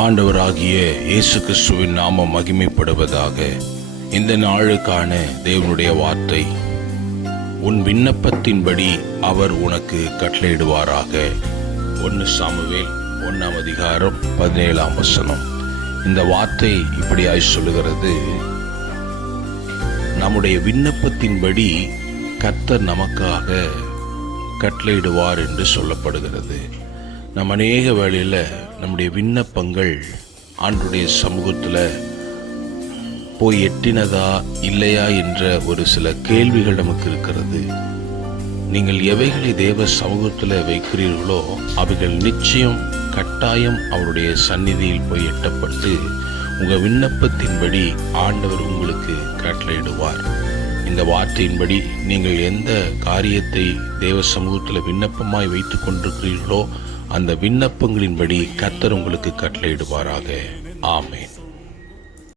ஆண்டவராகிய இயேசு கிறிஸ்துவின் நாமம் மகிமைப்படுவதாக. இந்த நாளுக்கான தேவனுடைய வார்த்தை, உன் விண்ணப்பத்தின்படி அவர் உனக்கு கட்டளையிடுவாராக. 1 சாமுவேல் 1 அதிகாரம் 17 இந்த வார்த்தை இப்படியாய் சொல்லுகிறது: நம்முடைய விண்ணப்பத்தின்படி கர்த்தர் நமக்காக கட்டளையிடுவார் என்று சொல்லப்படுகிறது. நம்ம அநேக வேளையில் நம்முடைய விண்ணப்பங்கள் ஆண்டவருடைய சமூகத்தில் போய் எட்டினதா இல்லையா என்ற ஒரு சில கேள்விகள் நமக்கு இருக்கிறது. நீங்கள் எவைகளை தேவ சமூகத்தில் வைக்கிறீர்களோ அவைகள் நிச்சயம் கட்டாயம் அவருடைய சந்நிதியில் போய் எட்டப்பட்டு உங்கள் விண்ணப்பத்தின்படி ஆண்டவர் உங்களுக்கு கட்டளையிடுவார். இந்த வார்த்தையின்படி நீங்கள் எந்த காரியத்தை தேவ சமூகத்தில் விண்ணப்பமாய் வைத்துக் கொண்டிருக்கிறீர்களோ அந்த விண்ணப்பங்களின்படி கர்த்தர் உங்களுக்கு கட்டளையிடுவாராக. ஆமென்.